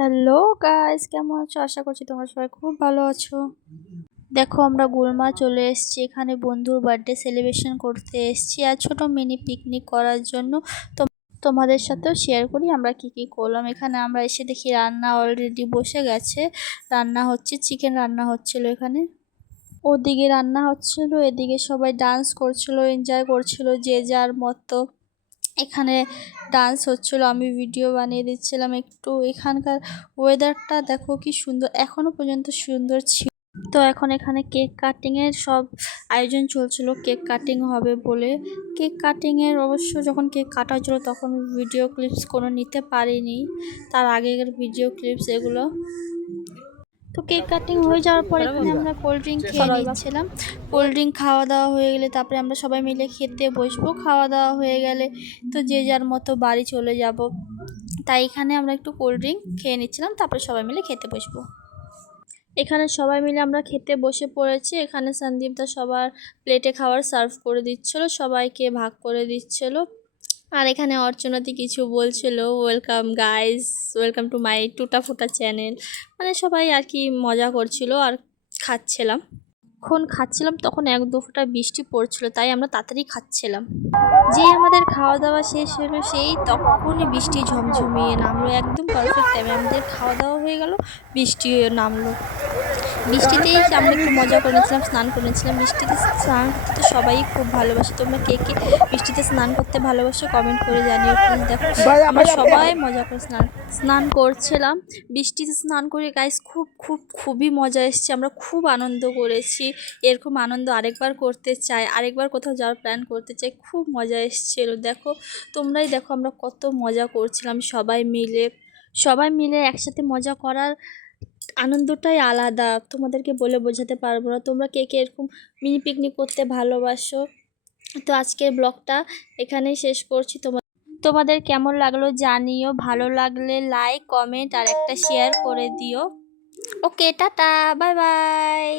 Hello guys, কেমন আছো? আশা করছি তোমরা সবাই খুব ভালো আছো। দেখো আমরা গুলমা চলে এসেছি, এখানে বন্ধুর বার্থডে সেলিব্রেশন করতে এসেছি আর ছোট মিনি পিকনিক করার জন্য। তো তোমাদের সাথেও শেয়ার করি আমরা কি কি করলাম। এখানে আমরা এসে দেখি রান্না অলরেডি বসে গেছে, রান্না হচ্ছে, চিকেন রান্না হচ্ছিল এখানে। ওদিকে রান্না হচ্ছিল, এদিকে সবাই ডান্স করছিল, এনজয় করছিল যে যার মতো। এখানে ডান্স হচ্ছিল, আমি ভিডিও বানিয়ে দিচ্ছিলাম একটু। এখানকার ওয়েদারটা দেখো কি সুন্দর, এখনো পর্যন্ত সুন্দর ছিল। তো এখন এখানে কেক কাটিং এর সব আয়োজন চলছিল, কেক কাটিং হবে বলে। কেক কাটিং এর অবশ্য যখন কেক কাটা হচ্ছিল তখন ভিডিও ক্লিপস কোনো নিতে পারিনি, তার আগের ভিডিও ক্লিপস এগুলো। তো কেক কাটিং হয়ে যাওয়ার পর এখানে আমরা কোল্ড ড্রিঙ্ক খেয়ে নিচ্ছিলাম। কোল্ড ড্রিঙ্ক খাওয়া দাওয়া হয়ে গেলে তারপরে আমরা সবাই মিলে খেতে বসবো। খাওয়া দাওয়া হয়ে গেলে তো যে যার মতো বাড়ি চলে যাব। তাই এখানে আমরা একটু কোল্ড ড্রিঙ্ক খেয়ে নিচ্ছিলাম, তারপরে সবাই মিলে খেতে বসবো। এখানে সবাই মিলে আমরা খেতে বসে পড়েছি। এখানে সন্দীপ দা সবার প্লেটে খাবার সার্ভ করে দিচ্ছিল, সবাইকে ভাগ করে দিচ্ছিল। আর এখানে অর্চনাদি কিছু বলছিল, welcome guys, welcome to my টুটা ফুটা চ্যানেল। মানে সবাই আর কি মজা করছিল আর খাচ্ছিলাম। যখন খাচ্ছিলাম তখন এক দু ফোঁটা বৃষ্টি পড়ছিল, তাই আমরা তাড়াতাড়ি খাচ্ছিলাম। যে আমাদের খাওয়া দাওয়া শেষ হলো সেই তখনই বৃষ্টি ঝমঝমিয়ে নামলো, একদম পারফেক্ট টাইমে আমাদের খাওয়া দাওয়া হয়ে গেল, বৃষ্টি নামলো। বৃষ্টিতেই আমরা একটু মজা করেছিলাম, স্নান করেছিলাম। বৃষ্টিতে স্নান করতে তো সবাই খুব ভালোবাসে। তোমরা কে কে বৃষ্টিতে স্নান করতে ভালোবাসো কমেন্ট করে জানিও প্লিজ। দেখো আমরা সবাই মজা করে স্নান স্নান করছিলাম। বৃষ্টিতে স্নান করে গাইস খুবই মজা এসেছে, আমরা খুব আনন্দ করেছি। এরকম আনন্দ আরেকবার করতে চাই, আরেকবার কোথাও যাওয়ার প্ল্যান করতে চাই। খুব মজা এসেছিলো। দেখো তোমরাই দেখো আমরা কত মজা করছিলাম সবাই মিলে একসাথে মজা করার আনন্দটাই আলাদা, তোমাদেরকে বলে বোঝাতে পারবো না। তোমরা কে কে এরকম মিনি পিকনিক করতে ভালোবাসো? তো আজকের ব্লগটা এখানেই শেষ করছি। তোমাদের কেমন লাগলো জানিও, ভালো লাগলে লাইক কমেন্ট আর একটা শেয়ার করে দিও। ওকে, টাটা, বাই বাই।